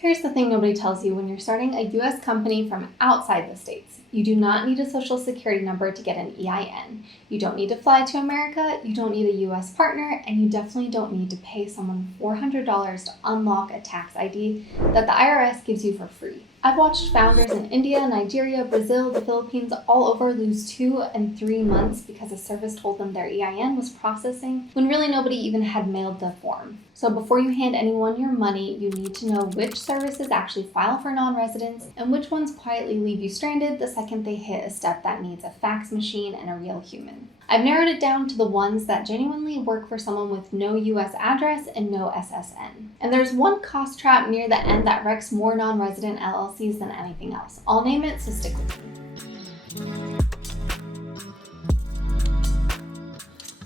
Here's the thing nobody tells you when you're starting a US company from outside the States. You do not need a social security number to get an EIN. You don't need to fly to America, you don't need a US partner, and you definitely don't need to pay someone $400 to unlock a tax ID that the IRS gives you for free. I've watched founders in India, Nigeria, Brazil, the Philippines, all over lose 2 and 3 months because a service told them their EIN was processing when really nobody even had mailed the form. So before you hand anyone your money, you need to know which services actually file for non-residents and which ones quietly leave you stranded the second they hit a step that needs a fax machine and a real human. I've narrowed it down to the ones that genuinely work for someone with no US address and no SSN. And there's one cost trap near the end that wrecks more non-resident LLCs than anything else. I'll name it, so stick with me.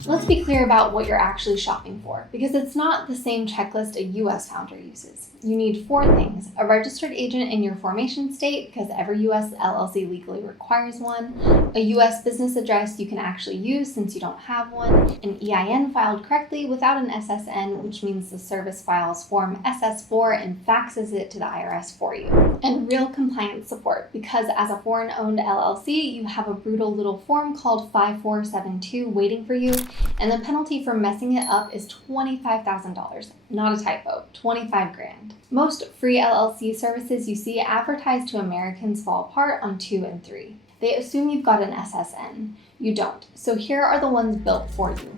Let's be clear about what you're actually shopping for, because it's not the same checklist a US founder uses. You need 4 things: a registered agent in your formation state, because every US LLC legally requires one, a US business address you can actually use since you don't have one, an EIN filed correctly without an SSN, which means the service files Form SS4 and faxes it to the IRS for you, and real compliance support, because as a foreign-owned LLC, you have a brutal little form called 5472 waiting for you, and the penalty for messing it up is $25,000. Not a typo, 25 grand. Most free LLC services you see advertised to Americans fall apart on 2 and 3. They assume you've got an SSN. You don't. So here are the ones built for you.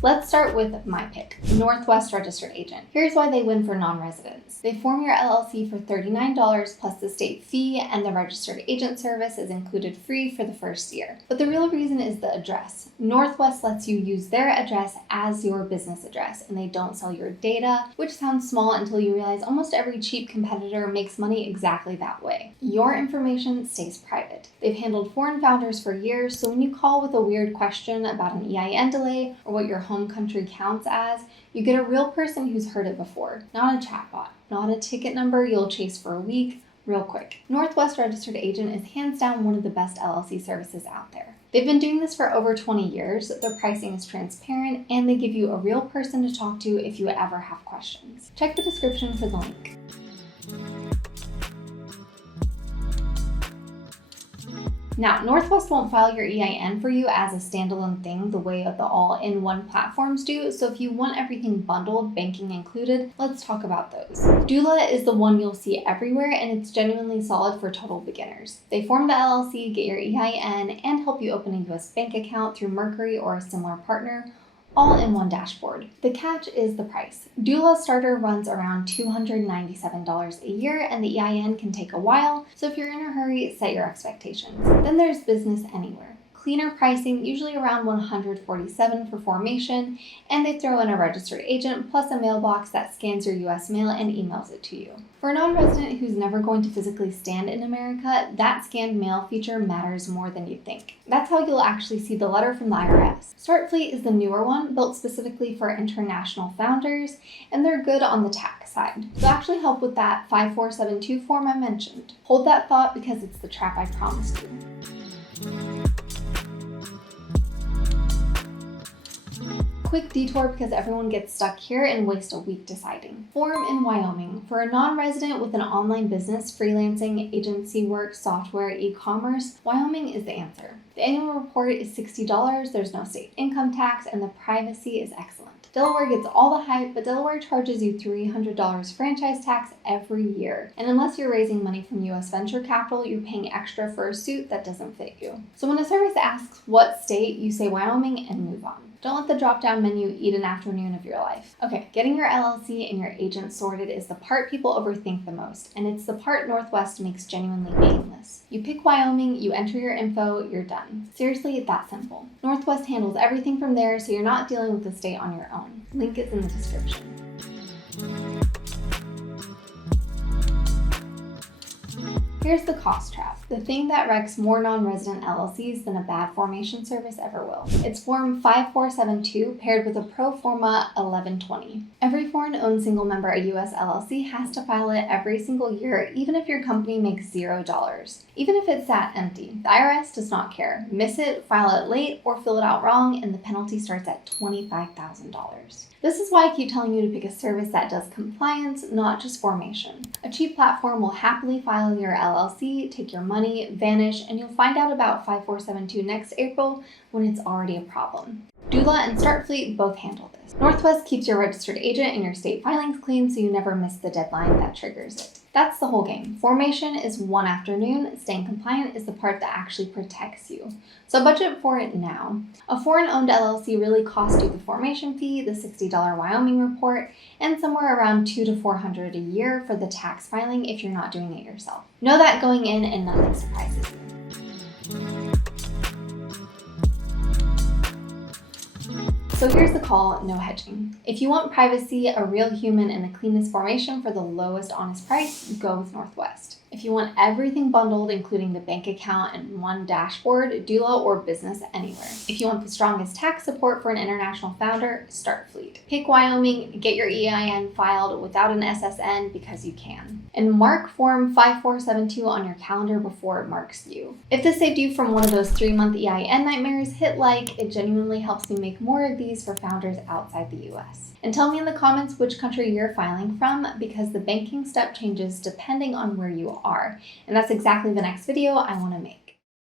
Let's start with my pick, Northwest Registered Agent. Here's why they win for non-residents. They form your LLC for $39 plus the state fee, and the registered agent service is included free for the first year. But the real reason is the address. Northwest lets you use their address as your business address, and they don't sell your data, which sounds small until you realize almost every cheap competitor makes money exactly that way. Your information stays private. They've handled foreign founders for years, so when you call with a weird question about an EIN delay or what your home country counts as, you get a real person who's heard it before, not a chatbot, not a ticket number you'll chase for a week, real quick. Northwest Registered Agent is hands down one of the best LLC services out there. They've been doing this for over 20 years, their pricing is transparent, and they give you a real person to talk to if you ever have questions. Check the description for the link. Now, Northwest won't file your EIN for you as a standalone thing the way the all-in-one platforms do, so if you want everything bundled, banking included, let's talk about those. Doola is the one you'll see everywhere, and it's genuinely solid for total beginners. They form the LLC, get your EIN, and help you open a US bank account through Mercury or a similar partner, all in one dashboard. The catch is the price. Doola starter runs around $297 a year, and the EIN can take a while, so if you're in a hurry, set your expectations. Then there's Business Anywhere. Cleaner pricing, usually around $147 for formation, and they throw in a registered agent plus a mailbox that scans your US mail and emails it to you. For a non-resident who's never going to physically stand in America, that scanned mail feature matters more than you'd think. That's how you'll actually see the letter from the IRS. StartFleet is the newer one, built specifically for international founders, and they're good on the tax side. They'll actually help with that 5472 form I mentioned. Hold that thought because it's the trap I promised you. Quick detour because everyone gets stuck here and wastes a week deciding. Form in Wyoming. For a non-resident with an online business, freelancing, agency work, software, e-commerce, Wyoming is the answer. The annual report is $60, there's no state income tax, and the privacy is excellent. Delaware gets all the hype, but Delaware charges you $300 franchise tax every year. And unless you're raising money from US venture capital, you're paying extra for a suit that doesn't fit you. So when a service asks what state, you say Wyoming and move on. Don't let the drop-down menu eat an afternoon of your life. Okay, getting your LLC and your agent sorted is the part people overthink the most, and it's the part Northwest makes genuinely painless. You pick Wyoming, you enter your info, you're done. Seriously, that simple. Northwest handles everything from there, so you're not dealing with the state on your own. Link is in the description. Here's the cost trap, the thing that wrecks more non-resident LLCs than a bad formation service ever will. It's Form 5472 paired with a pro forma 1120. Every foreign-owned single-member US LLC has to file it every single year, even if your company makes $0. Even if it's sat empty, the IRS does not care. Miss it, file it late, or fill it out wrong, and the penalty starts at $25,000. This is why I keep telling you to pick a service that does compliance, not just formation. A cheap platform will happily file your LLC, take your money, vanish, and you'll find out about 5472 next April when it's already a problem. Doola and Startfleet both handle this. Northwest keeps your registered agent and your state filings clean so you never miss the deadline that triggers it. That's the whole game. Formation is one afternoon, staying compliant is the part that actually protects you. So budget for it now. A foreign-owned LLC really costs you the formation fee, the $60 Wyoming report, and somewhere around $200 to $400 a year for the tax filing if you're not doing it yourself. Know that going in and nothing surprises you. So here's the call, no hedging. If you want privacy, a real human, and the cleanest formation for the lowest honest price, go with Northwest. If you want everything bundled, including the bank account and one dashboard, Doola or Business Anywhere. If you want the strongest tax support for an international founder, Startfleet. Pick Wyoming, get your EIN filed without an SSN because you can. And mark Form 5472 on your calendar before it marks you. If this saved you from one of those 3-month EIN nightmares, hit like. It genuinely helps me make more of these for founders outside the US. And tell me in the comments which country you're filing from, because the banking step changes depending on where you are. And that's exactly the next video I want to make.